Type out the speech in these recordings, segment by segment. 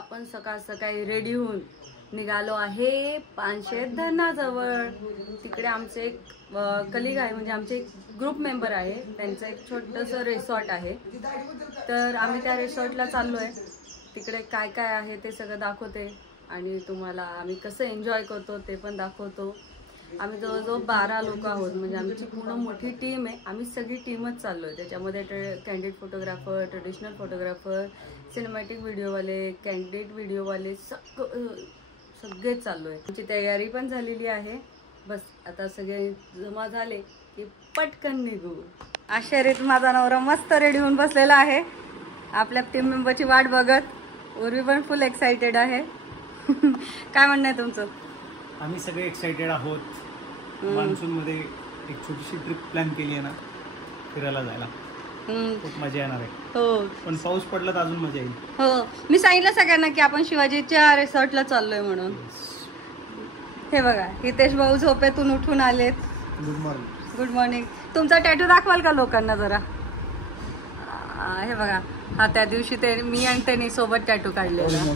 आपण सकाळ सकाळी रेडी होऊन निघालो आहे पानशेत धरणाजवळ. तिकडे आमचे एक कलिग आहे, म्हणजे आमचे एक ग्रुप मेंबर आहे, त्यांचं एक छोटंसं रिसॉर्ट आहे. तर आम्ही त्या रिसॉर्टला चाललो आहे. तिकडे काय काय आहे ते सगळं दाखवते आणि तुम्हाला आम्ही कसं एन्जॉय करतो ते पण दाखवतो. आम्ही जवळजवळ 12 लोक आहोत, म्हणजे आमची पूर्ण मोठी टीम आहे. आम्ही सगळी टीमच चाललो आहे. त्याच्यामध्ये candid photographer, traditional photographer, cinematic व्हिडिओवाले, कॅन्डिड व्हिडिओवाले सगळेच चाललो आहे. आमची तयारी पण झालेली आहे. बस आता सगळे जमा झाले की पटकन निघू. आश्चर्यत माझा नवरा मस्त रेडी होऊन बसलेला आहे आपल्या टीम मेंबरची वाट बघत. उर्वी पण फुल एक्साइटेड आहे. काय म्हणणं आहे तुमचं? आम्ही सगळे एक्साइटेड आहोत. मान्सून मध्ये एक छोटीशी ट्रिप प्लॅन केली आहे ना, फिरायला जायला. खूप मजा येणार आहे. हो, पण पाऊस पडला तर अजून मजा येईल. हो, मी सांगितलं सगळ्यांना की आपण शिवाजीच्या रिसॉर्टला चाललोय म्हणून. हे बघा, हितेश भाऊ झोपेतून उठून आलेत. Good morning. Good morning. तुमचा टॅटू दाखवाल का लोकांना जरा? हे बघा, हा त्या दिवशी ते मी आणि त्यांनी सोबत टॅटू काढलेला.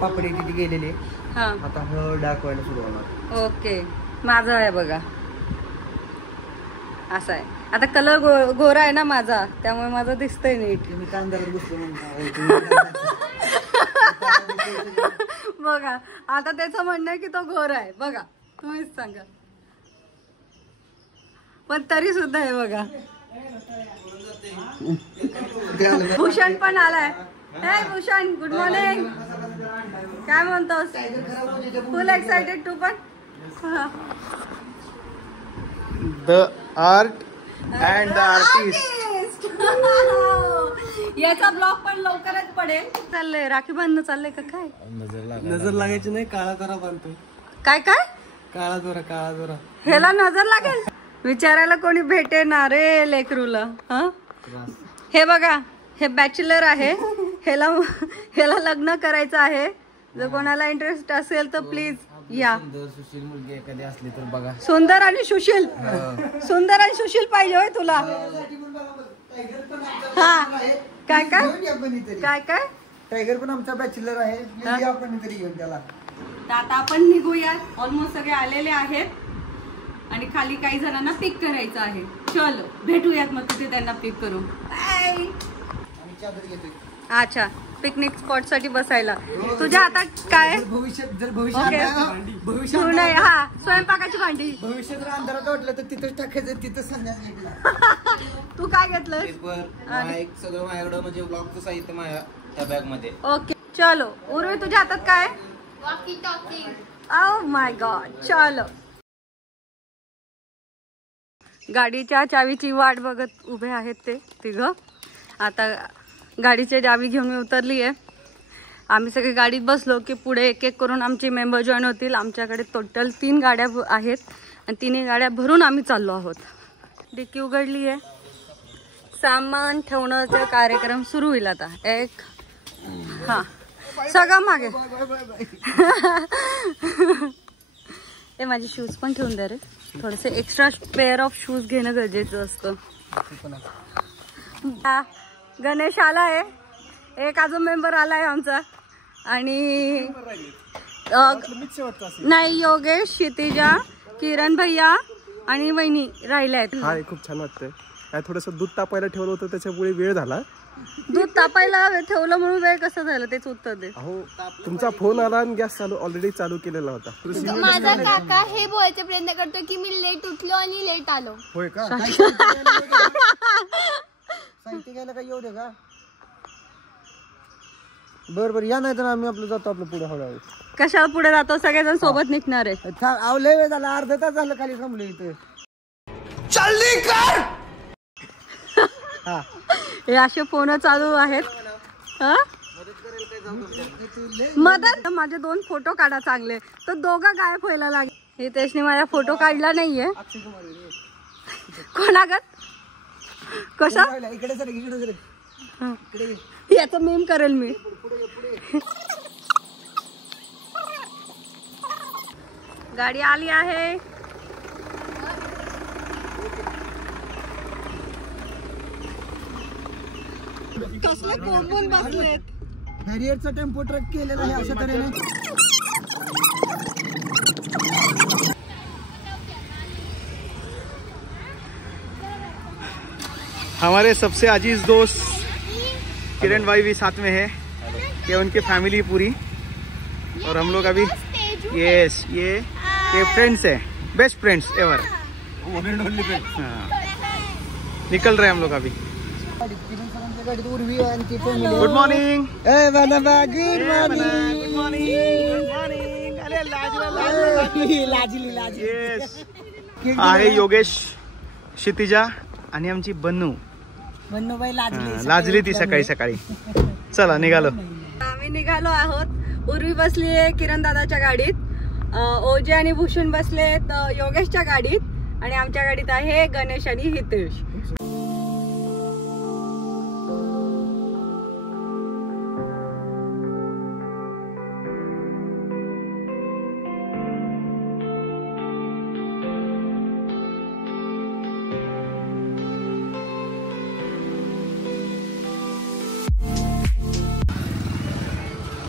पापडी तिथे गेलेले. हा, आता दाखवायला सुरू होणार. ओके, माझा आहे बघा, असा आहे. आता कलर गोरा आहे ना माझा, त्यामुळे माझं दिसतंय नीट. मी कांद्यावर बसलो बघा, आता त्याचं म्हणणं आहे की तो गोरा आहे. बघा, तुम्हीच सांगा. पण तरी सुद्धा हे बघा, भूषण पण आलाय. हे भूषण, गुड मॉर्निंग. काय म्हणतोस? फुल एक्साइटेड तू पण? The art and the artist. याचा ब्लॉग पण लवकरच पडेल. चाललंय राखी बांधणं चाललंय का काय? नजर लागायची नाही, काळा दोरा बांधतोय. काय काय? काळा दोरा. ह्याला नजर लागेल? विचारायला कोणी भेटेना रे लेकरूला. हे बघा, हे बॅचलर आहे. ह्याला लग्न करायचं आहे. जर कोणाला इंटरेस्ट असेल तर प्लीज या. सुशील मुलगी एखादी असली तर बघा. सुंदर आणि सुशील. सुंदर आणि सुशील पाहिजे होय तुला? हा, काय काय काय टायगर पण आमचा बॅचलर आहे. आपण तरी घेऊन त्याला. आता आपण निघूया. ऑलमोस्ट सगळे आलेले आहेत आणि खाली काही जणांना पिक करायचं आहे. चलो भेटूयात मग तिथे त्यांना पिक करू. अच्छा, पिकनिक स्पॉट साठी बसायला. तुझ्या हातात काय? भविष्यात नाही, हा स्वयंपाकाची भांडी. भविष्यात जर अंधारात वाटलं तर तिथंच टाकायचं. तिथं संन्यास. तू काय घेतलं? सगळं माझ्याकडं, म्हणजे ब्लॉगचं साहित्य माझ्या त्या बॅग मध्ये. ओके, चलो. उर्वी तुझ्या हातात काय? Walkie talkie. Oh my God. चलो. गाडीच्या चावीची वाट बघत उभे आहेत ते तिघं. आता गाडीची चावी घेऊन मी उतरली आहे. आम्ही सगळे गाडीत बसलो की पुढे एक एक करून आमचे मेंबर जॉईन होतील. आमच्याकडे टोटल 3 गाड्या आहेत आणि 3 गाड्या भरून आम्ही चाललो आहोत. डिक्की उघडली आहे. सामान ठेवण्याचा कार्यक्रम सुरू होईल आता. एक, हा, सगळं मागे. हे माझे शूज पण ठेवून द्या रे. थोडेसे एक्स्ट्रा पेअर ऑफ शूज घेणं गरजेचं असतं. गणेश आलाय. एक अजून मेंबर आलाय आमचा. आणि नाही, योगेश, क्षितिजा, किरण भैया आणि वहिनी राहिल्या आहेत. हा, खूप छान वाटतंय. थोडंसं दूध तापायला ठेवलं होतं, त्याच्यामुळे वेळ झाला. दूध तापायला ठेवलं म्हणून वेळ कसं झालं तेच उत्तर दे. अहो, तुमचा फोन आला आणि गॅस ऑलरेडी चालू केलेला होता. माझा काका हे बोलायचा प्रयत्न करतो की मी लेट उठलो आणि लेट आलो. होय का? साहित्य घ्यायला काय येऊ दे का? बरं या, नाही तर आम्ही आपलं जातो आपलं पुढे हळूहळू. कशाला पुढे जातो? सगळेजण सोबत निघणार आहे. लय वेळ झाला, अर्धा तास झालं खाली थांबलो इथे. जल्दी कर. हे असे फोन चालू आहेत. मदत. माझे 2 फोटो काढा चांगले, तर दोघं गायब व्हायला लागले. हे त्याने माझा फोटो काढला नाहीये. कोणागत? कशा? इकडे सर, इकडे सर. याचा मेम करेल मी. गाडी आली आहे. कसले कोंबून बसलेत. हॅरियरचा टेम्पो ट्रक केलेला आहे अशा तऱ्हेने. हमारे सबसे अजीज दोस्त किरण भाई भी साथ में है, ये उनकी फैमिली पूरी, और हम लोग अभी यस ये फ्रेंड्स है, बेस्ट फ्रेंड्स एवर, निकल रहे हम लोग अभी. Good morning. Good morning. Yes आहे योगेश, क्षितिजा आणि आमची बन्नू. लाजली ती सकाळी सकाळी. चला निघालो. आम्ही निघालो आहोत. उर्वी बसली आहे किरण दादाच्या गाडीत, ओजे आणि भूषण बसलेत योगेशच्या गाडीत, आणि आमच्या गाडीत आहे गणेश आणि हितेश.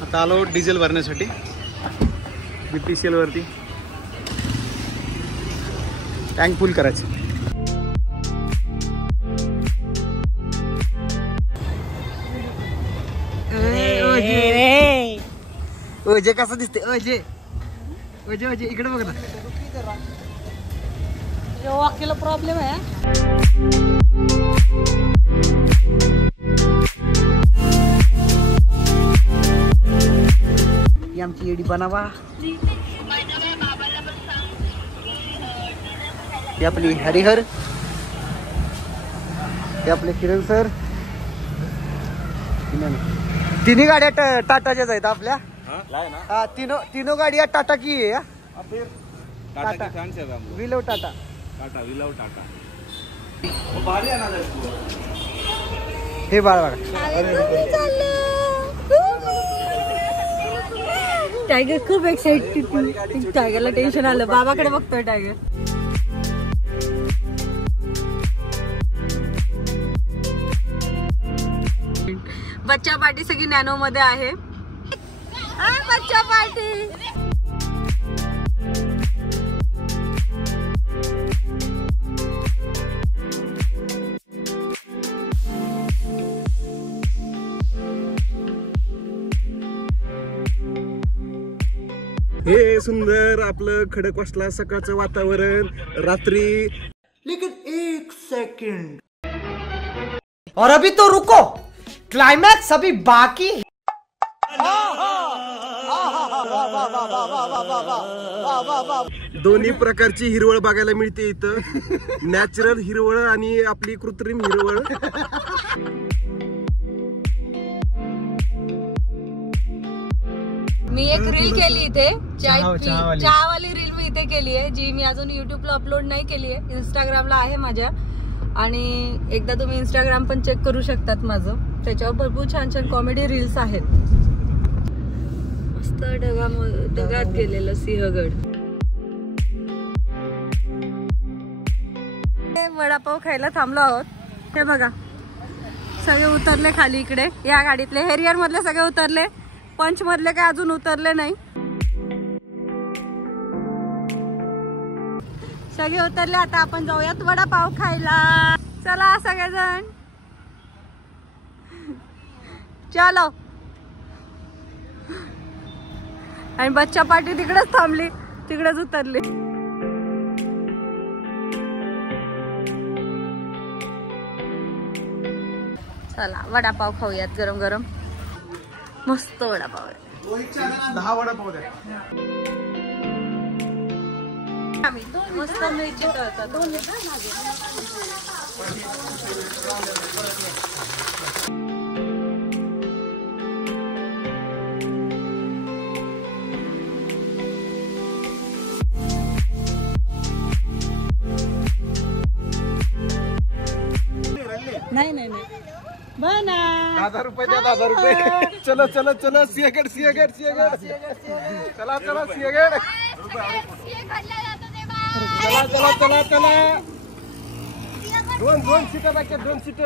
आता आलो डिझेल भरण्यासाठी BPCL वरती. टँक फुल करायचं. ओजे कसं दिसते? ओजे ओजे ओजे इकडे बघ ना. वाक्याला प्रॉब्लेम आहे. आमची एडी बनावा. हे आपली हरिहर, हे आपले किरण सर. तिन्ही गाड्या टाटाच्याच आहेत आपल्या. हा तीनो गाड्या टाटा की है. टाटा विलव टाटा. हे बाळ टायगर खूप एक्साइटेड. टायगरला टेन्शन आलं, बाबाकडे बघतोय टायगर. बच्चा पार्टी सगळी नॅनो मध्ये आहे. बच्चा पार्टी. हे सुंदर आपलं खडकवासला सकाळचं वातावरण. रात्री लेकिन एक सेकंड और अभी तो रुको, क्लाइमैक्स अभी बाकी. दोन्ही प्रकारची हिरवळ बघायला मिळते इथं. नॅचरल हिरवळ आणि आपली कृत्रिम हिरवळ. मी एक रील केली इथे, चहावाली रील मी इथे केली आहे, जी मी अजून युट्यूबला अपलोड नाही केली आहे. इंस्टाग्रामला आहे माझ्या, आणि एकदा तुम्ही इंस्टाग्राम पण चेक करू शकतात माझं. त्याच्यावर भरपूर छान छान कॉमेडी रील्स आहेत. मस्त ढगात गेलेलं सिंहगड. वडापाव खायला थांबलो आहोत. हे बघा सगळे उतरले खाली इकडे. या गाडीतले हेरियर मधले सगळे उतरले, पंच मधले काय अजून उतरले नाही. सगळे उतरले. आता आपण जाऊयात वडापाव खायला. चला सगळेजण, चलो. आणि बच्चा पार्टी तिकडेच थांबली, तिकडेच उतरली. चला वडापाव खाऊयात गरम गरम. मस्त वडापाव आहे. 10 वडापाव द्या. मस्त मिरची तळतात. नाही नाही नाही बना. 1000 रुपये द्या. 1000 रुपये. चलो चलो चलो. सिंहगड सिंहगड सिंहगड. चला चला सिंहगड. चला चला चला चला. दोन सीट बाकी, 2 सीट.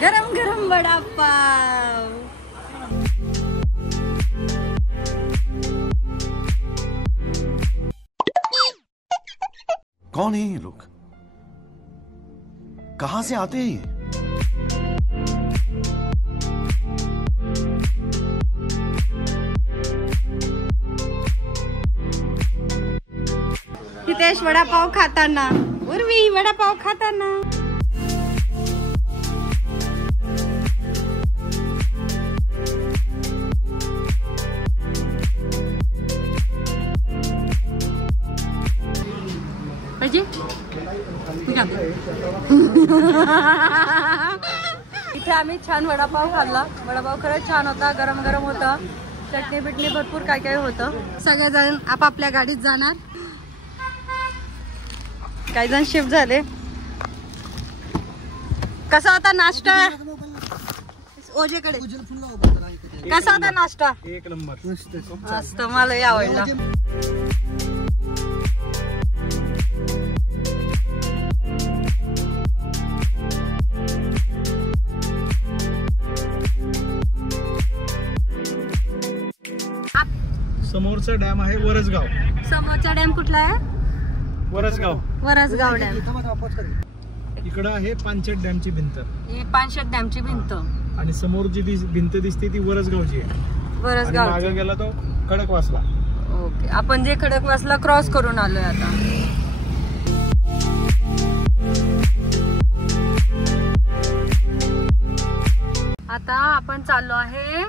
गरम गरम वडापाव. कौन है ये लोग? कहां से आते हैं ये? हितेश वडापाव खाताना, उर्वी वडापाव खाताना. इथे आम्ही छान वडापाव खाल्ला. वडापाव खरंच छान होता, गरम गरम होता, चटणी बिटणी भरपूर काय काय होतं. सगळेजण आपापल्या गाडीत जाणार. काही जण शिफ्ट झाले. कसा होता नाश्ता ओजेकडे? कसा होता नाश्ता? एक नंबर मस्त, मलाही आवडला. समोरचा डॅम आहे वरसगाव. समोरचा डॅम कुठला आहे? वरसगाव. वरसगाव डॅम. इकडं आहे पानशेत डॅमची भिंत. ही पानशेत डॅमची भिंत. आणि समोर जी भिंत दिसते ती वरसगावची आहे. वरसगाव मागे गेला तो खडकवासला. ओके, आपण जे खडकवासला क्रॉस करून आलोय आता. आता आपण चाललो आहे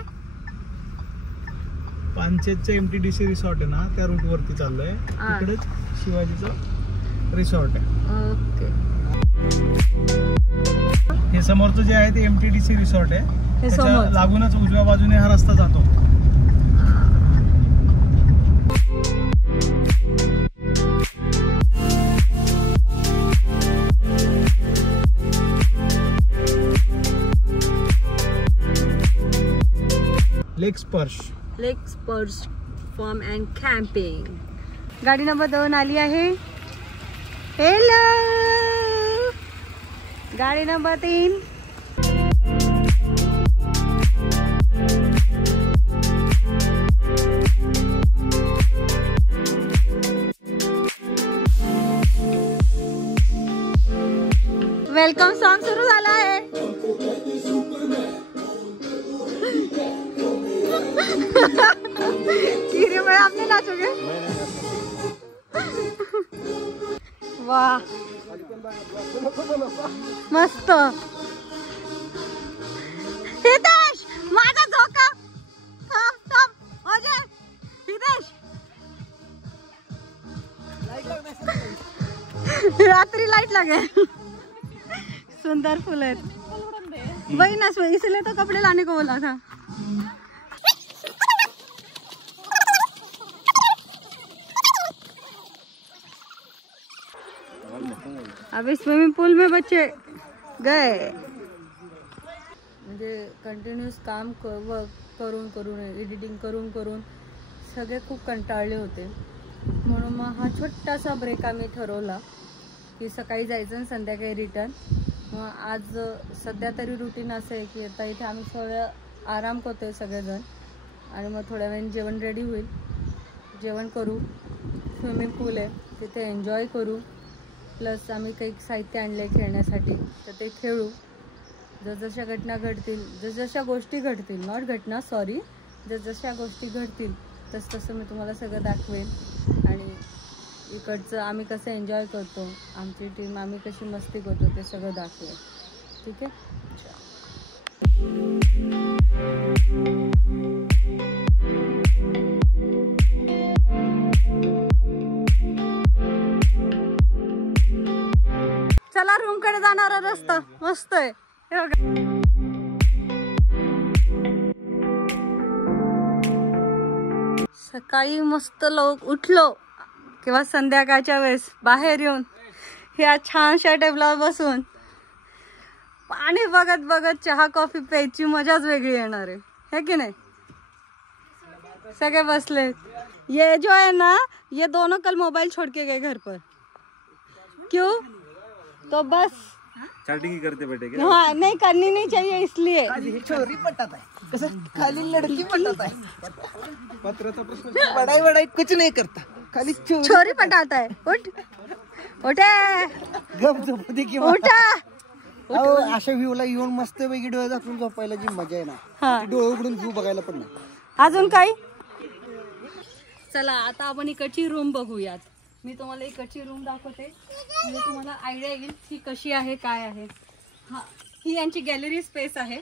पानशेतचं MTDC रिसॉर्ट आहे ना, त्या रूट वरती चाललोय. इकडेच शिवाजीचं रिसॉर्ट आहे. ओके. हे समोरचं जे आहे ते MTDC रिसॉर्ट आहे. हे त्याच्या समोर लागूनच उजव्या बाजूने हा रस्ता जातो. लेक स्पर्श. लेक स्पर्श फार्म अँड कॅम्पिंग. गाडी नंबर 2 आली आहे. हेलो. गाडी नंबर 3. वेलकम सॉन्ग सुरू झाला आहे. कीरे में आपने नाचोगे? वाह मस्त. हितेश माझा झोका. हितेश रात्रि लाइट लगे. सुंदर फूल है. वही ना, इसलिए तो कपड़े लाने को बोला था. अभी स्विमिंग पूल में बच्चे गए. म्हणजे कंटिन्यूस काम करून एडिटिंग करून सगळे खूप कंटाळले होते. म्हणून मग हा छोटासा ब्रेक आम्ही ठरवला की सकाळी जायचं आणि संध्याकाळी रिटर्न. मग आज सध्या तरी रुटीन असं आहे की आता इथे आम्ही थोडं आराम करतोय सगळेजण. आणि मग थोड्या वेळाने जेवण रेडी होईल. जेवण करू, स्विमिंग पूल आहे तिथे एन्जॉय करू. प्लस आम्ही काही साहित्य आणले खेळण्यासाठी, तर ते खेळू. जसजशा घटना घडतील, जसजशा गोष्टी घडतील, नॉट घटना सॉरी, जसजशा गोष्टी घडतील तसं मी तुम्हाला सगळं दाखवेन. आणि इकडचं आम्ही कसं एन्जॉय करतो, आमची टीम आम्ही कशी मस्ती करतो ते सगळं दाखवेन. ठीक आहे. चला रूम कडे जाणारा रस्ता मस्त आहे. हे बघा. सकाळी मस्त लोक उठलो किंवा संध्याकाळच्या वेळेस बाहेर येऊन ह्या छानशा टेबलावर बसून पाणी बघत बघत चहा कॉफी प्यायची मजाच वेगळी येणार आहे, है की नाही. सगळे बसले. ये जो है ना, ये दोनों कल मोबाइल छोड़ के गए घर पर. क्यों? तो बस चार्टिंग ही करते बेटे क्या? हाँ नहीं करनी नहीं चाहिए इसलिए। चोरी पटत आहे कसं खाली लड़की पटत आहे पत्राचा प्रश्न बडाई बडाई कुछ नहीं करता खाली छोरी पटाता है। उठ उठा गप झोपते की उठा। अहो अशा व्ह्यूला येऊन मस्त पैकी डोळे दाखवून झोपायला जी मजा आहे ना हा ती डोळे उघडून व्ह्यू बघायला पण नाही. अजून काही? चला आता आपण इकडची रूम बघूयात. मी तुम्हाला इकडची रूम दाखवते म्हणजे तुम्हाला आयडिया येईल की कशी आहे काय आहे. हा ही यांची गॅलरी स्पेस आहे.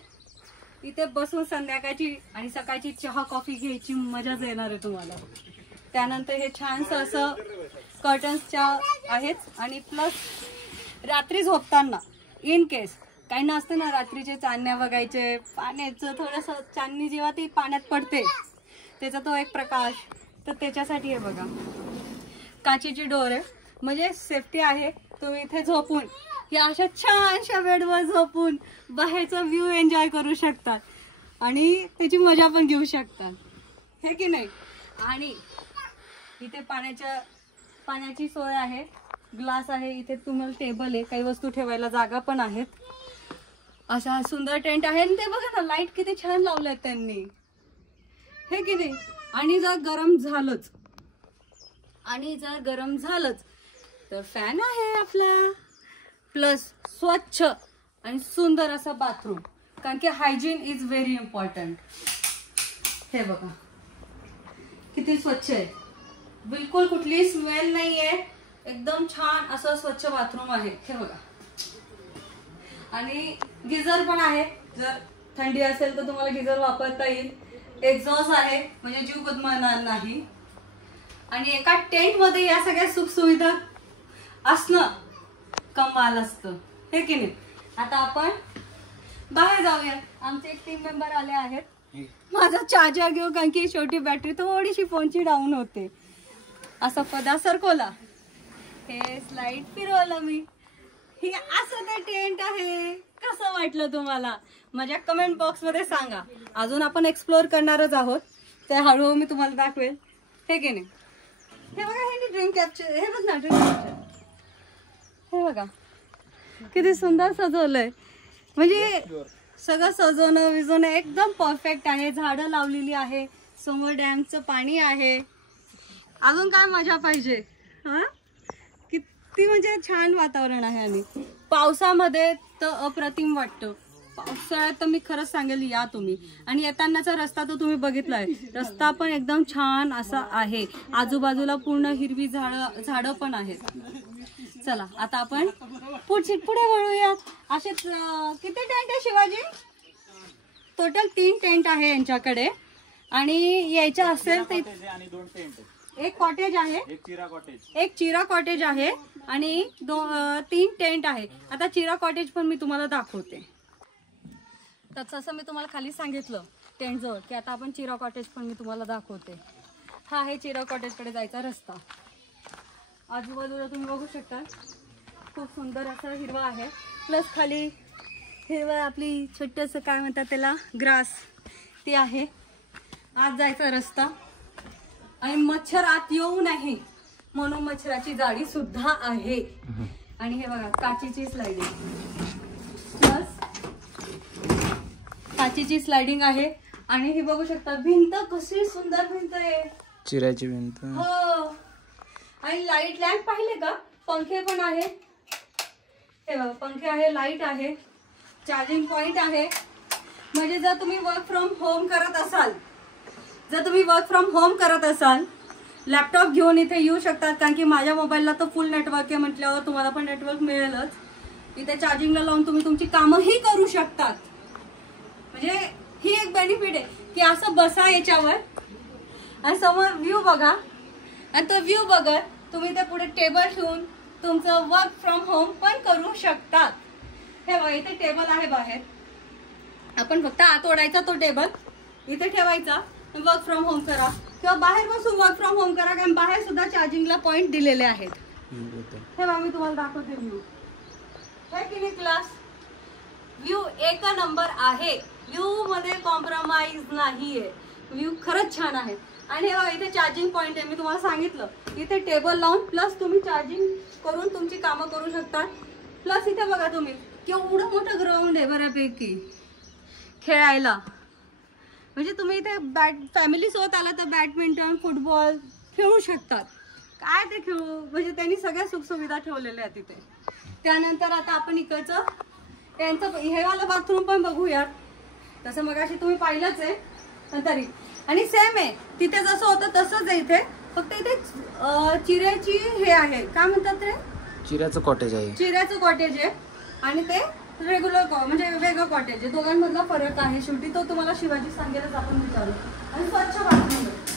इथे बसून संध्याकाळची आणि सकाळची चहा कॉफी घ्यायची मजाच येणार आहे तुम्हाला. त्यानंतर हे छानसं असं कर्टन्सच्या आहेत आणि प्लस रात्री झोपताना इन केस काही नसतं ना रात्रीचे चांदण्या बघायचे पाण्याचं थोडंसं चांदणी जेव्हा ती पाण्यात पडते त्याचा तो एक प्रकाश तर त्याच्यासाठी हे बघा काचेची डोर आहे म्हणजे सेफ्टी आहे. तुम्ही इथे झोपून या अशा छानशा बेडवर झोपून बाहेरचा व्ह्यू एन्जॉय करू शकतात आणि त्याची मजा पण घेऊ शकतात हे की नाही. आणि इथे पाण्याची सोय आहे. ग्लास आहे इथे तुम्हाला टेबल आहे काही वस्तू ठेवायला जागा पण आहेत. अशा सुंदर टेंट आहे आणि ते बघा ना लाईट किती छान लावले त्यांनी हे की नाही. आणि जर गरम झालंच तर फॅन आहे आपला प्लस स्वच्छ आणि सुंदर असा बाथरूम कारण की हायजीन इज व्हेरी इम्पॉर्टंट. हे बघा किती स्वच्छ आहे बिलकुल कुठली स्मेल नाही आहे. एकदम छान असं स्वच्छ बाथरूम आहे हे बघा. आणि गिझर पण आहे जर थंडी असेल तर तुम्हाला गिझर वापरता येईल. एक्झॉस्ट आहे म्हणजे जीव गुदमरणार नाही. आणि एका टेंट मध्ये या सगळ्या सुखसुविधा असणं कमाल असतं हे की नाही. आता आपण बाहेर जाऊया. आमचे एक टीम मेंबर आले आहेत. माझा चार्जर घेऊ कारण की छोटी बॅटरी थोडीशी फोनची डाऊन होते. असा पदा सरकवला हे स्लाइड फिरवलं मी. हे असं ते टेंट आहे. कसं वाटलं तुम्हाला माझ्या कमेंट बॉक्स मध्ये सांगा. अजून आपण एक्सप्लोर करणारच आहोत ते हळूहळू मी तुम्हाला दाखवेल हे की नाही. हे बघा हे ड्रीम कॅप्चर हे बघ ना ड्रीम कॅप्चर हे बघा किती सुंदर सजवलंय म्हणजे सगळं सजवणं विजवणं एकदम परफेक्ट आहे. झाडं लावलेली आहे समोर डॅमचं पाणी आहे. अजून काय मजा पाहिजे. हा किती म्हणजे छान वातावरण आहे. आणि पावसामध्ये तर अप्रतिम वाटतं. पावसाळ्यात तर मी खरंच सांगेल या तुम्ही. आणि येतानाचा रस्ता तर तुम्ही बघितलाय रस्ता पण एकदम छान असा आहे. आजूबाजूला पूर्ण हिरवी झाडं पण आहेत. चला आता आपण पुढे वळूयात. असे किती टेंट आहे शिवाजी? टोटल 3 टेंट आहे यांच्याकडे. आणि यायचं असेल तर एक कॉटेज आहे एक चिरा कॉटेज आहे आणि 3 टेंट आहे. आता चिरा कॉटेज पण मी तुम्हाला दाखवते. तर जसं मी तुम्हाला खाली सांगितलं टेंट जवळ की आता आपण चिरा कॉटेज पण मी तुम्हाला दाखवते. हा आहे चिरा कॉटेजकडे जायचा रस्ता. आजूबाजूला तुम्ही बघू शकता खूप सुंदर असं हिरवा आहे. प्लस खाली हिरवा आपली छोटंसं काय म्हणतात त्याला ग्रास ते आहे. आत जायचा रस्ता आणि मच्छर आत येऊ नये म्हणून मच्छराची जाळी सुद्धा आहे. आणि हे बघा काचेची स्लायडिंग प्लस काचेची स्लायडिंग आहे. आणि हे बघू शकता भिंत कशी सुंदर भिंत आहे चिऱ्याची भिंत. हो आणि लाईट लॅम्प पाहिले का पंखे पण आहे. हे बघा पंखे आहे लाईट आहे चार्जिंग पॉइंट आहे. म्हणजे जर तुम्ही वर्क फ्रॉम होम करत असाल लॅपटॉप घेऊन इथे येऊ शकतात कारण की माझ्या मोबाईलला तर फुल नेटवर्क आहे म्हटल्यावर तुम्हाला पण नेटवर्क मिळेलच. इथे चार्जिंगला लावून तुम्ही तुमची कामंही करू शकतात. म्हणजे ही एक बेनिफिट आहे की असं बसा याच्यावर आणि समोर व्ह्यू बघा आणि तो व्ह्यू बघत तुम्ही ते पुढे टेबल ठेवून तुमचं वर्क फ्रॉम होम पण करू शकतात. हे बघा इथे टेबल आहे बाहेर. आपण फक्त आत ओढायचा तो टेबल इथे ठेवायचा वर्क फ्रॉम होम करा किंवा बाहेर बसून वर्क फ्रॉम होम करा कारण बाहेर सुद्धा चार्जिंगला पॉइंट दिलेले आहेत. हे बघा मी तुम्हाला दाखवते व्ह्यू है की नाही. क्लास व्ह्यू एक नंबर आहे. व्ह्यू मध्ये कॉम्प्रोमाइज नाहीये. व्ह्यू खरंच छान आहे. आणि हे इथे चार्जिंग पॉइंट आहे. मी तुम्हाला सांगितलं इथे टेबल लावून प्लस तुम्ही चार्जिंग करून तुमची कामं करू शकता. प्लस इथे बघा तुम्ही केवढं मोठं ग्राउंड आहे बऱ्यापैकी खेळायला. म्हणजे तुम्ही इथे फॅमिली सोबत आला तर बॅडमिंटन फुटबॉल खेळू शकतात. काय ते खेळू म्हणजे त्यांनी सगळ्या सुखसुविधा ठेवलेल्या आहेत तिथे. त्यानंतर आता आपण इकडचं त्यांचं हे वाला बाथरूम पण बघूया. तसं मगाशी तुम्ही पाहिलंच आहे पण तरी आणि सेम आहे तिथे जसं होतं तसंच आहे इथे. फक्त इथे चिऱ्याची हे आहे काय म्हणतात ते चिऱ्याचं कॉटेज आहे. चिऱ्याचं कॉटेज आहे आणि ते रेग्युलर म्हणजे वेगळं कॉटेज आहे. दोघांमधला फरक आहे. शेवटी तो तुम्हाला शिवाजी सांगेलच आपण विचारू. आणि स्वच्छ बाथरूम आहे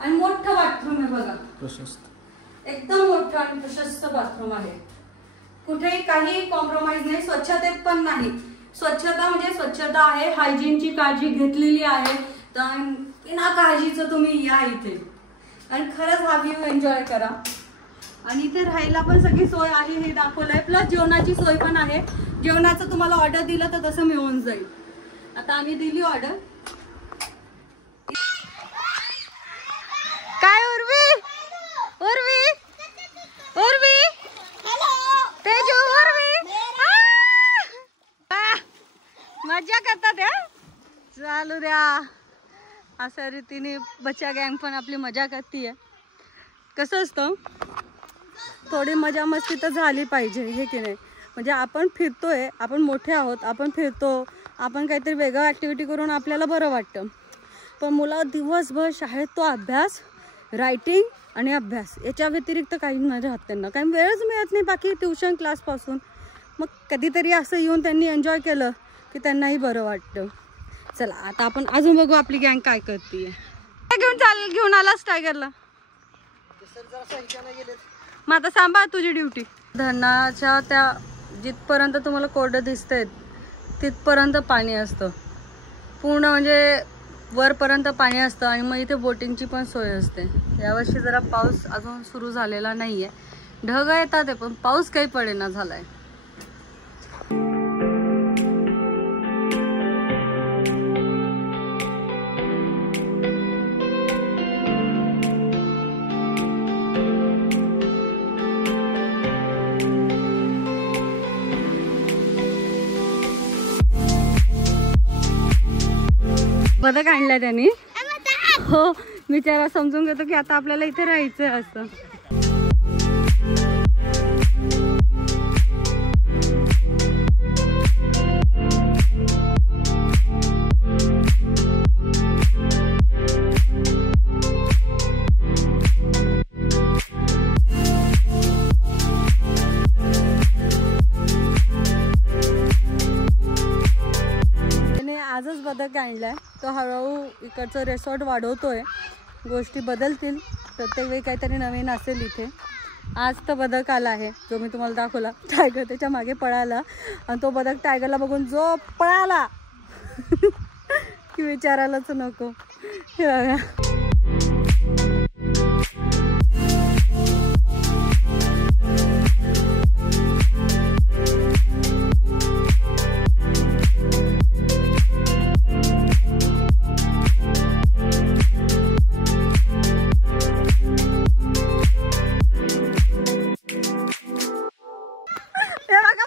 आणि मोठं बाथरूम आहे बघा. प्रशस्त एकदम मोठं आणि प्रशस्त बाथरूम आहे. कुठेही काही कॉम्प्रोमाइज नाही. स्वच्छतेत पण नाही. स्वच्छता म्हणजे स्वच्छता आहे. हायजीनची काळजी घेतलेली आहे. तर बिना काळजीचं तुम्ही या इथे आणि खरंच हा व्ह्यू एन्जॉय करा. आणि इथे राहायला पण सगळी सोय आहे हे दाखवलंय. प्लस जेवणाची सोय पण आहे. जेवणाचं तुम्हाला ऑर्डर दिलं तर तसं मिळून जाईल. आता आम्ही दिली ऑर्डर. काय उर्वी उर्वी उर्वी तेजू उर्वी मजा करतात या. चालू द्या. अशा रीतीने बच्चा गँग पण आपली मजा करतीये. कसं असतं थोडी मजा मस्ती तर झाली पाहिजे हे की नाही. म्हणजे आपण फिरतोय आपण मोठे आहोत आपण फिरतो आपण काहीतरी वेगळं ॲक्टिव्हिटी करून आपल्याला बरं वाटतं. पण मुलं दिवसभर शाळेत तो अभ्यास रायटिंग आणि अभ्यास याच्या व्यतिरिक्त काही नाही राहत त्यांना. काही वेळच मिळत नाही बाकी ट्युशन क्लासपासून. मग कधीतरी असं येऊन त्यांनी एन्जॉय केलं की त्यांनाही बरं वाटतं. चला आता आपण अजून बघू आपली गँग काय करते. घेऊन आलास टायगरला. मग आता सांभाळ तुझी ड्युटी. धरणाच्या त्या जिथपर्यंत तुम्हाला कोरडं दिसतंय तिथपर्यंत पाणी असतं. पूर्ण म्हणजे वरपर्यंत पाणी असतं आणि मग इथे बोटिंगची पण सोय असते. यावर्षी जरा पाऊस अजून सुरू झालेला नाही आहे. ढग येतात आहे पण पाऊस काही पडेना झाला आहे. बदक आणलाय त्यांनी. हो बिचारा समजून घेतो की आता आपल्याला इथे राहायचंय असं. आजच बदक आणलाय. तो हळूहळू इकडचं रिसॉर्ट वाढवतोय. गोष्टी बदलतील. प्रत्येक वेळी काहीतरी नवीन असेल इथे. आज तर बदक आला आहे जो मी तुम्हाला दाखवला. टायगर त्याच्या मागे पळाला आणि तो बदक टायगरला बघून जो पळाला की विचारायलाच नको. हे बघा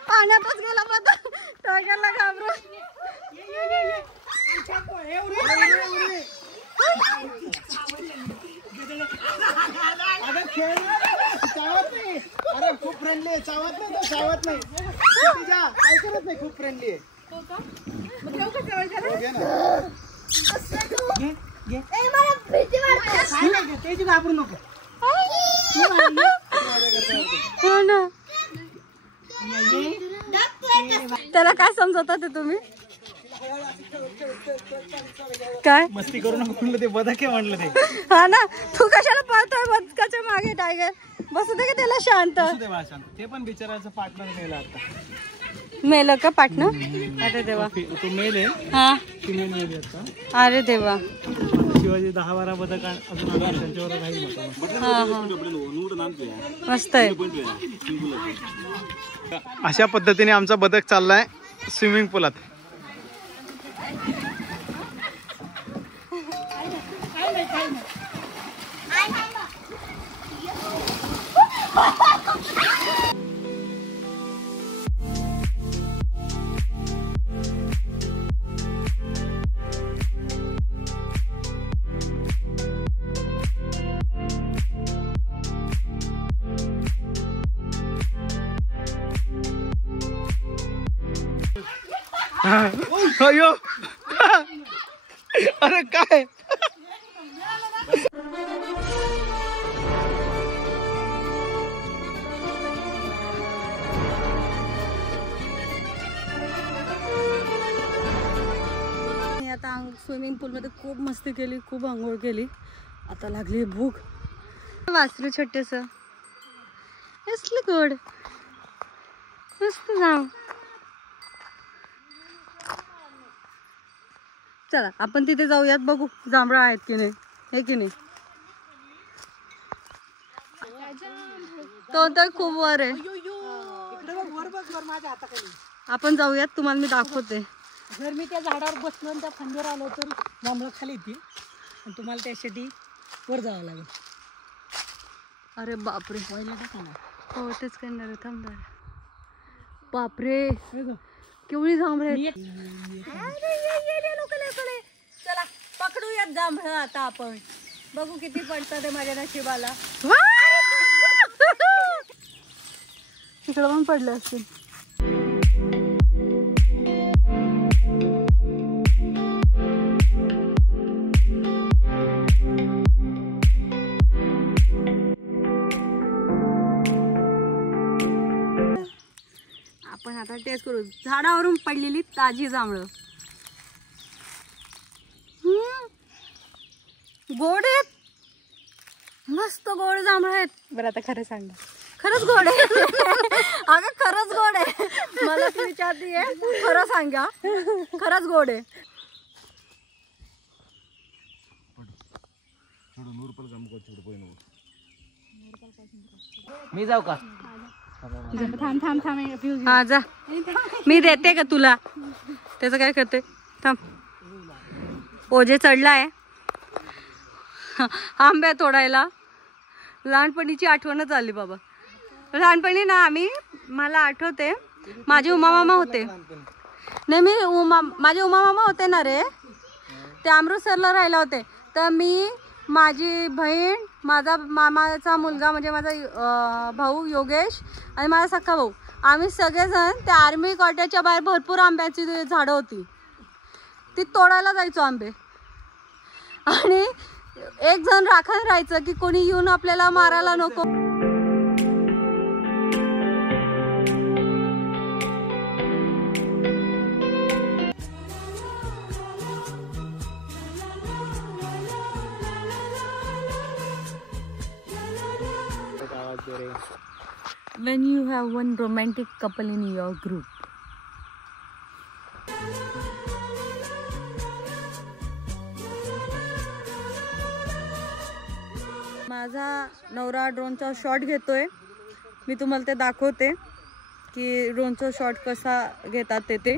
पाण्यातच गेला बदक. टायगरला घाबरून अरे खूप फ्रेंडली आहे. चावत नाही तो चावत नाही. काय करत नाही खूप फ्रेंडली आहे. त्याची घाबरू नको. हो ना. त्याला काय समजवता ते तुम्ही काय मस्ती करू नको म्हणलं ते बदक आहे म्हणलं ते. हा ना. तू कशाला पळतोय बदकाच्या मागे. टायगर बसू दे का त्याला शांत. ते पण बिचाराचं पार्टनर मेला आता. मेलं का पार्टनर. अरे देवा तो मेल आहे. हा फिमेल मेल आता. अरे देवा. शिवाजी 10-12 बदक अजून त्यांच्यावर राहील. मस्त आहे. अशा पद्धतीने आमचा बदक चाललाय स्विमिंग पूलात. अयो अरे काय आता स्विमिंग पूलमध्ये खूप मस्ती केली, खूप आंघोळ केली. आता लागली भूक. वासरू छोटेस असलं गोड मस्त जाऊ. चला आपण तिथे जाऊयात, बघू जांभळं आहेत की नाही, हे की नाही. तो तर खूप वर आहे. आपण जाऊयात, तुम्हाला मी दाखवते. जर मी त्या झाडावर बसलो आणि त्या फांदीवर आलो तर जांभळं खाली येतील आणि तुम्हाला त्यासाठी वर जावं लागेल. अरे बापरे, हो तेच करणार आहे. थांब जरा. बापरे केवढी जांभळे. चला पकडूयात जांभळं आता आपण, बघू किती पडतात माझ्या नशिबाला. तिकडं पण पडले असतील. आपण आता टेस्ट करू. झाडावरून पडलेली ताजी जांभळं. गोड आहेत, मस्त गोड जांभळं आहेत. बरं आता खरं सांगा, खरंच गोड आहे. अगं खरंच गोड आहे. मला ती विचारतीये, खरं सांगा, खरंच गोड आहे. मी जाऊ का? हा जा, मी देते का तुला. त्याचं काय करते, थांब. ओझे चढलाय आंब्या तोडायला. लहानपणीची आठवणच आली बाबा. लहानपणी ना आम्ही, मला आठवते माझे उमामामा होते. नाही मी माझे उमामामा होते ना रे, ते अमृतसरला राहिला होते. तर मी, माझी बहीण, माझा मामाचा मुलगा म्हणजे माझा भाऊ योगेश आणि माझा सख्खा भाऊ, आम्ही सगळेजण त्या आर्मी कॉटेजच्या बाहेर भरपूर आंब्याची झाडं होती, ती तोडायला जायचो आंबे. आणि एक जण राखण राहायचं की कोणी येऊन आपल्याला मारायला नको. When you have one romantic couple in your group. माझा नवरा ड्रोनचा शॉट घेतोय. मी तुम्हाला ते दाखवते की ड्रोनचा शॉट कसा घेतात ते.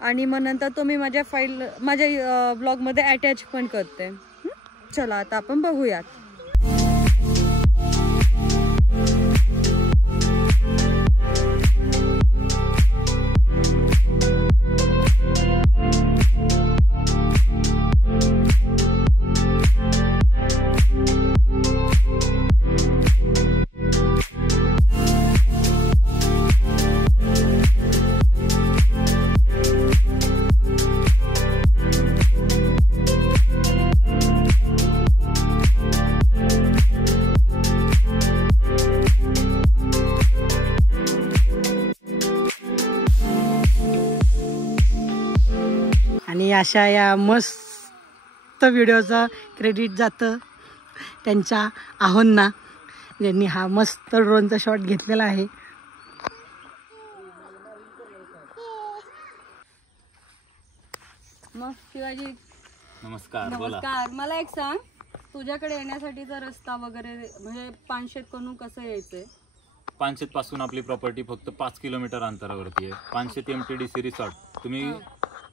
आणि मग नंतर तो मी माझ्या ब्लॉगमध्ये अटॅच पण करते. चला आता आपण बघूयात. आणि अशा या मस्त व्हिडिओचं क्रेडिट जातं त्यांच्या आहोंना, ज्यांनी हा मस्त ड्रोनचा शॉट घेतलेला आहे. मग शिवाजी नमस्कार. नमस्कार. मला एक सांग, तुझ्याकडे येण्यासाठीचा रस्ता वगैरे म्हणजे पानशेत कडून कसं यायचंय? पानशेत पासून आपली प्रॉपर्टी फक्त 5 किलोमीटर अंतरावरती आहे. Panshet MTDC resort. तुम्ही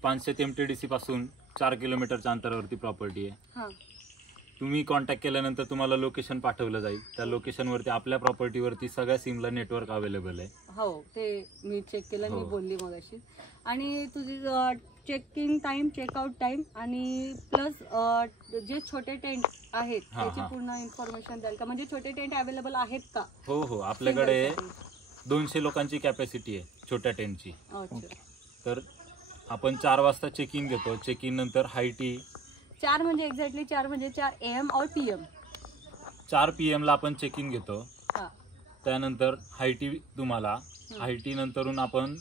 पानशेत MTDC पासून 4 किलोमीटरच्या अंतरावरती प्रॉपर्टी आहे. तुम्ही कॉन्टॅक्ट केल्यानंतर तुम्हाला लोकेशन पाठवलं जाईल. त्या लोकेशनवरती आपल्या प्रॉपर्टीवरती सगळ्या सिमला नेटवर्क अवेलेबल आहे. हो ते मी चेक केलं, मी बोलली मगाशी. आणि तुझी चेकिंग टाइम, चेकआउट टाइम आणि प्लस जे छोटे टेंट आहेत त्याची पूर्ण इन्फॉर्मेशन द्याल का? म्हणजे छोटे टेंट अवेलेबल आहेत का? हो हो, आपल्याकडे 200 लोकांची कॅपॅसिटी आहे छोट्या टेंटची. तर आपण 4 वाजता चेक इन घेतो. चेक इन नंतर हाय टी 4 म्हणजे एक्झॅक्टली 4 म्हणजे 4 AM और PM. 4 PM ला आपण चेक इन घेतो. हा. त्यानंतर हाय टी तुम्हाला हाय टी नंतरून आपण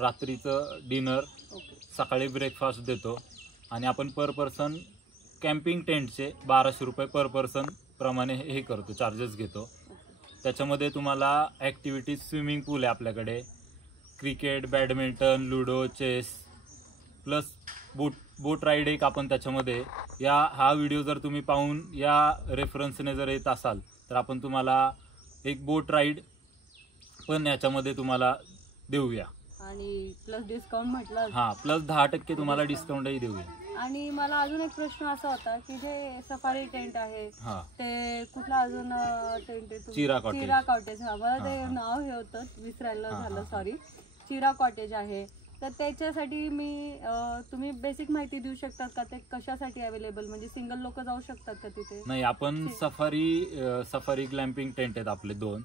रात्रीचं डिनर, ओके. सकाळी ब्रेकफास्ट देतो आणि आपण पर पर्सन कॅम्पिंग टेंटचे 1200 रुपये पर पर्सन प्रमाणे हे करतो, चार्जेस घेतो. त्याच्यामध्ये तुम्हाला ॲक्टिव्हिटीज, स्विमिंग पूल आहे आपल्याकडे, cricket, badminton, ludo, chess plus boat ride एक आपण त्याच्यामध्ये हा व्हिडिओ जर तुम्ही पाहून या रेफरन्सने जर येत असाल तर आपण तुम्हाला एक बोट राईड पण याच्यामध्ये तुम्हाला देऊया आणि प्लस डिस्काउंट म्हटलं. हां, प्लस 10% तुम्हाला डिस्काउंटही देऊया. आणि मला अजून एक प्रश्न असा होता की जे सफारी टेंट आहे ते कुठला अजून टेंट आहे? चिरा कॉटेज. हा, मला ते नाव हे होतं, विसरायला झालं, सॉरी. चिरा कॉटेज आहे. तर त्याच्यासाठी तुम्ही बेसिक माहिती देऊ शकतात का? ते कशासाठी अवेलेबल, म्हणजे सिंगल लोक जाऊ शकतात का तिथे? नाही, आपण सफारी ग्लॅम्पिंग टेंट आहेत आपले 2,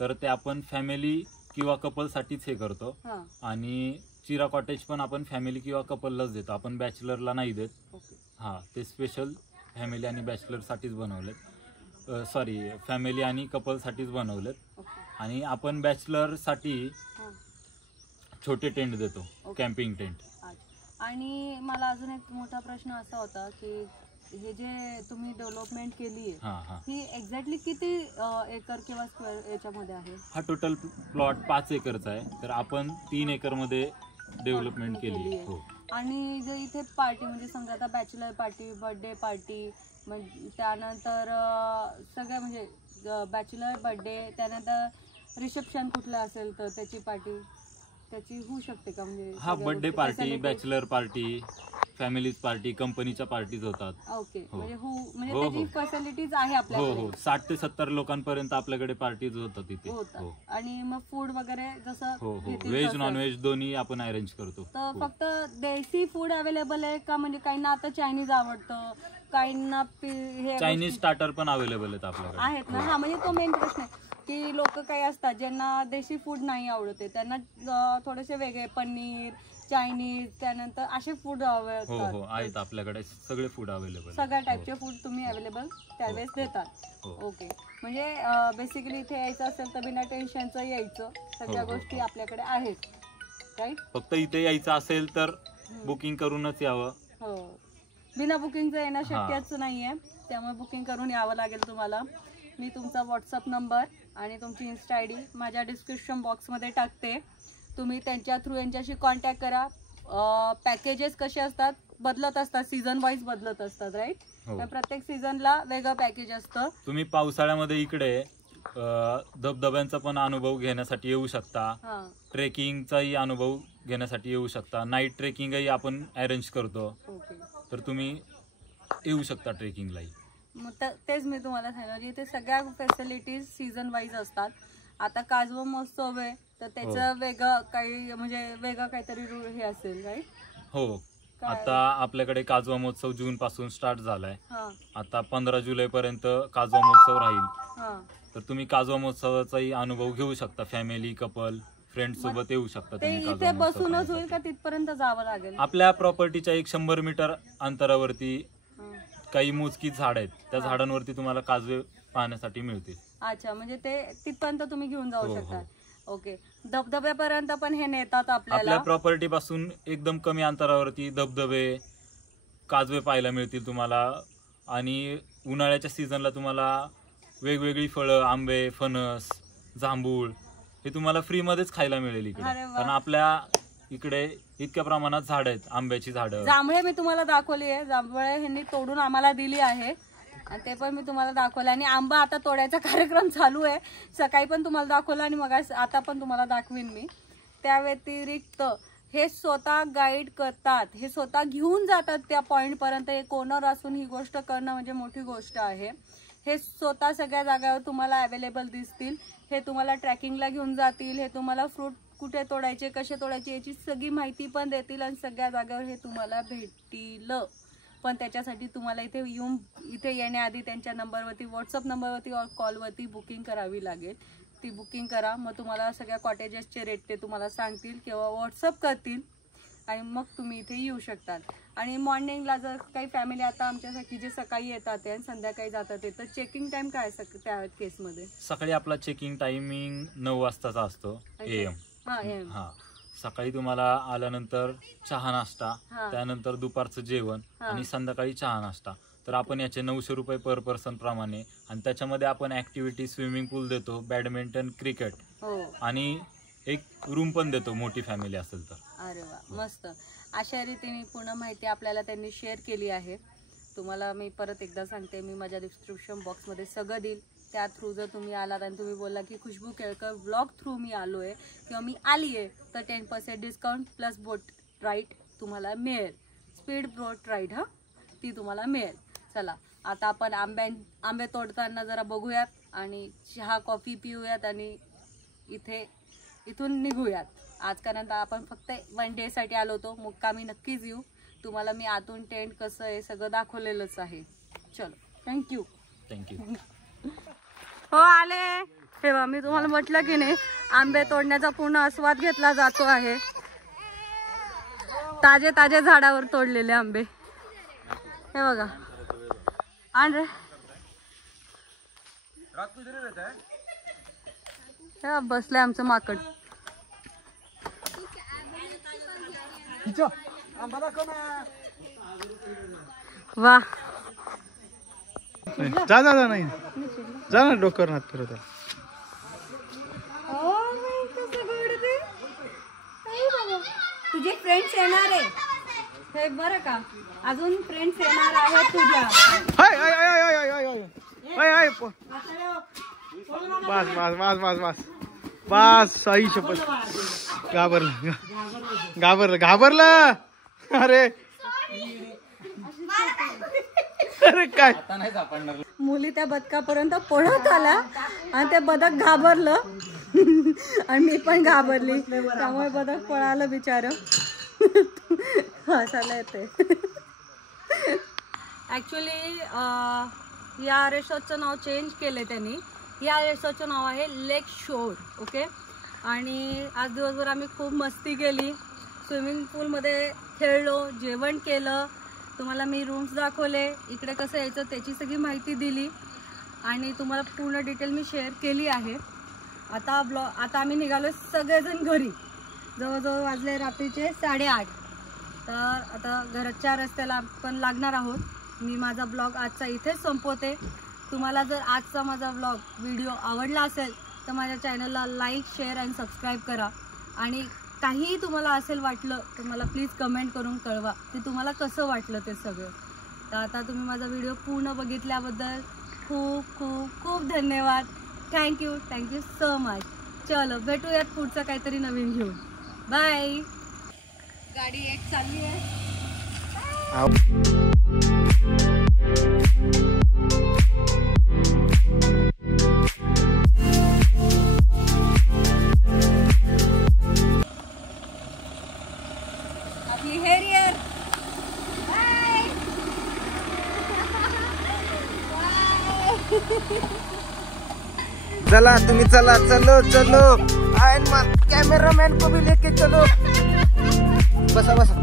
तर ते आपण फॅमिली किंवा कपल साठीच हे करतो. आणि चिरा कॉटेज पण आपण फॅमिली किंवा कपललाच देतो, आपण बॅचलरला नाही देत. हा, ते स्पेशल फॅमिली आणि बॅचलर साठीच बनवलेत, सॉरी फॅमिली आणि कपल साठीच बनवलेत. आणि आपण बॅचलर साठी छोटे टेंट देतो, कॅम्पिंग टेंट. आणि मला अजून एक मोठा प्रश्न असा होता की हे जे तुम्ही डेव्हलपमेंट केली आहे ही एक्झॅक्टली किती एकर किंवा स्क्वेअर याच्यामध्ये आहे? हा टोटल प्लॉट 5 एकरचा आहे, तर आपण 3 एकरमध्ये डेव्हलपमेंट केली आहे. आणि जे इथे पार्टी, म्हणजे समजा आता बॅचलर पार्टी, बर्थडे पार्टी, त्यानंतर सगळ्या म्हणजे बॅचलर, बर्थडे, त्यानंतर रिसेप्शन कुठलं असेल तर त्याची पार्टी त्याची होऊ शकते का? म्हणजे हा, birthday party, bachelor party, families party, कंपनीच्या पार्टीज होतात. ओके. म्हणजे त्याची फॅसिलिटीज आहे आपल्याकडे. हो, 60 ते 70 लोकांपर्यंत आपल्याकडे पार्टीज होतात तिथे. आणि मग फूड वगैरे जसं व्हेज नॉन व्हेज दोन्ही आपण अरेंज करतो. तर फक्त देसी फूड अवेलेबल आहे का? म्हणजे काहींना आता चायनीज आवडतं, काहींना चायनीज स्टार्टर पण अवेलेबल आहेत ना. हा, म्हणजे तो मेन प्रश्न आहे की लोक काही असतात ज्यांना देशी फूड नाही आवडते, त्यांना थोडेसे वेगळे पनीर, चायनीज, त्यानंतर असे फूड आवडतात. हो, आहेत आपल्याकडे सगळे फूड अवेलेबल, सगळ्या टाईपचे फूड तुम्ही अवेलेबल त्यावेळेस देतात. ओके. म्हणजे बेसिकली इथे यायचं असेल तर बिना टेन्शनचं यायचं, सगळ्या गोष्टी आपल्याकडे आहेत, राईट? फक्त इथे यायचं असेल तर बुकिंग करूनच यावं. हो, बिना बुकिंगचं येणं शक्यच नाहीये, त्यामुळे बुकिंग करून यावं लागेल तुम्हाला. मी तुमचा व्हॉट्सअप नंबर आणि तुमची इन्स्टा ID माझ्या डिस्क्रिप्शन बॉक्समध्ये टाकते. तुम्ही त्यांच्या थ्रू यांच्याशी कॉन्टॅक्ट करा. पॅकेजेस कसे असतात, बदलत असतात, सीझन वाईज बदलत असतात, राईट? प्रत्येक सीझनला वेगळं पॅकेज असतं. तुम्ही पावसाळ्यामध्ये इकडे धबधब्यांचा पण अनुभव घेण्यासाठी येऊ शकता, ट्रेकिंगचाही अनुभव घेण्यासाठी येऊ शकता, नाईट ट्रेकिंगही आपण अरेंज करतो, तर तुम्ही येऊ शकता ट्रेकिंगलाही. मग तेच मी तुम्हाला सांगितलं, इथे सगळ्या फॅसिलिटीज सीझन वाईज असतात. आता काजवा महोत्सव आहे तर त्याचं वेगळं काही, म्हणजे वेगळं काहीतरी हे असेल, राईट? हो, आता आपल्याकडे काजवा महोत्सव जून पासून स्टार्ट झालाय. आता 15 जुलै पर्यंत काजवा महोत्सव राहील, तर तुम्ही काजवा महोत्सवाचाही अनुभव घेऊ शकता. फॅमिली, कपल, फ्रेंड सोबत येऊ शकता. इथे बसूनच होईल का तिथपर्यंत जावं लागेल? आपल्या प्रॉपर्टीच्या 100 मीटर अंतरावरती काही मोजकी झाड आहेत, त्या झाडांवरती तुम्हाला काजवे पाहण्यासाठी मिळतील. अच्छा, म्हणजे ते तिथपर्यंत तुम्ही घेऊन जाऊ शकता. ओके. धबधब्यापर्यंत पण हे नेतात आपल्या प्रॉपर्टी पासून एकदम कमी अंतरावरती धबधबे, काजवे पाहायला मिळतील तुम्हाला. आणि उन्हाळ्याच्या सीझनला तुम्हाला वेगवेगळी फळं, आंबे, फणस, जांभूळ हे तुम्हाला फ्री मध्येच खायला मिळेल इकडे, कारण आपल्या इकडे इतक्या प्रमाणात झाड आहेत, आंब्याची झाडं. जांभळे मी तुम्हाला दाखवली आहे, जांभळे ह्यांनी तोडून आम्हाला दिली आहे आणि ते पण मी तुम्हाला दाखवलं. आणि आंबा आता तोडायचा कार्यक्रम चालू आहे, सकाळी पण तुम्हाला दाखवला आणि मग आता पण तुम्हाला दाखवीन मी. त्या व्यतिरिक्त हे स्वतः गाईड करतात, हे स्वतः घेऊन जातात त्या पॉइंट पर्यंत. एक ओनर असून ही गोष्ट करणं म्हणजे मोठी गोष्ट आहे. हे स्वतः सगळ्या जागावर तुम्हाला अवेलेबल दिसतील, हे तुम्हाला ट्रॅकिंगला घेऊन जातील, हे तुम्हाला फ्रूट कुठे तोडायचे, कसे तोडायचे याची सगळी माहिती पण देतील आणि सगळ्या जागेवर हे तुम्हाला भेटतील. पण त्याच्यासाठी तुम्हाला इथे येण्याआधी त्यांच्या नंबरवरती, व्हॉट्सअप नंबरवरती और कॉलवरती बुकिंग करावी लागेल. ती बुकिंग करा, मग तुम्हाला सगळ्या कॉटेजेसचे रेट ते तुम्हाला सांगतील किंवा व्हॉट्सअप करतील. आणि मग तुम्ही इथे येऊ शकतात. आणि मॉर्निंगला जर काही फॅमिली आता आमच्यासाठी जे सकाळी येतात आणि संध्याकाळी जातात तर चेकिंग टाइम काय असतं त्या केसमध्ये? सकाळी आपला चेकिंग टायमिंग 9 वाजताचा असतो AM. हा, सकाळी तुम्हाला आल्यानंतर चहा नाश्ता, त्यानंतर दुपारचं जेवण आणि संध्याकाळी चहा नाश्ता. तर आपण याचे 900 रुपये पर पर्सन प्रमाणे, आणि त्याच्यामध्ये आपण ऍक्टिव्हिटी स्विमिंग पूल देतो, बॅडमिंटन, क्रिकेट आणि एक रूम पण देतो मोठी फॅमिली असेल तर. अरे वा, मस्त. अशा रीतीने पूर्ण माहिती आपल्याला त्यांनी शेअर केली आहे. तुम्हाला मी परत एकदा सांगते, मी माझ्या डिस्क्रिप्शन बॉक्समध्ये सगळं देईल. त्या थ्रू जर तुम्ही आलात आणि तुम्ही बोलला की खुशबू केळकर ब्लॉग थ्रू मी आलो आहे किंवा मी आली आहे तर 10% डिस्काउंट प्लस बोट राईड तुम्हाला मिळेल. स्पीड बोट राईड ती तुम्हाला मिळेल. चला आता आपण आंबे तोडताना जरा बघूयात आणि चहा कॉफी पिऊयात आणि इथून निघूयात. आज कारण आपण फक्त 1 डे साठी आलो होतो. मुक्कामी नक्कीच येऊ. तुम्हाला मी आतून टेंट कसं आहे सगळं दाखवलेलंच आहे. चलो, थँक्यू. हो आले. हे बघा, मी तुम्हाला म्हटलं की नाही, आंबे तोडण्याचा पूर्ण आस्वाद घेतला जातो आहे. ताजे ताजे झाडावर तोडलेले आंबे हे बघा. आणि बसले आमचं माकड. वा, जा जा जा नाही जा ना, डोक्यावर हात फिरवत. तुझे फ्रेंड्स येणार आहे हे बरं का? अजून फ्रेंड्स येणार आहेत तुझ्या. बस बस बस बस बस बस, आई शपथ. घाबरलं. अरे अरे काय मुली त्या बदकापर्यंत पळत आल्या आणि ते बदक घाबरलं आणि मी पण घाबरली, त्यामुळे बदक पळालं बिचारं. हसायला येते. ऍक्च्युली या रिसॉर्टचं नाव चेंज केलं त्यांनी. या रिसॉर्टचं नाव आहे लेक शोर. ओके. आणि आज दिवसभर आम्ही खूप मस्ती केली. स्विमिंग पूलमध्ये खेळलो, जेवण केलं, तुम्हाला मी रूम्स दाखवले, इकडे कसं यायचं त्याची सगळी माहिती दिली आणि तुम्हाला पूर्ण डिटेल मी शेअर केली आहे. आता आम्ही निघालो सगळेजण घरी. जवळजवळ वाजले रात्रीचे 8:30. तर आता घरच्या रस्त्याला आपण लागणार आहोत. मी माझा ब्लॉग आजचा इथेच संपवते. तुम्हाला जर आजचा माझा व्हिडिओ आवडला असेल तर माझ्या चॅनलला लाईक, शेअर आणि सबस्क्राईब करा. आणि काहीही तुम्हाला असेल वाटलं तर मला प्लीज कमेंट करून कळवा की तुम्हाला कसं वाटलं ते सगळं. तर आता तुम्ही माझा व्हिडिओ पूर्ण बघितल्याबद्दल खूप खूप खूप धन्यवाद. Thank you so much. चलो भेटूयात पुढचं काहीतरी नवीन घेऊन. बाय. गाडी एक चालली आहे. आपली हेरियर. चला तुम्ही चला, चलो कैमरामैन को भी लेके चलो. बसा बसा.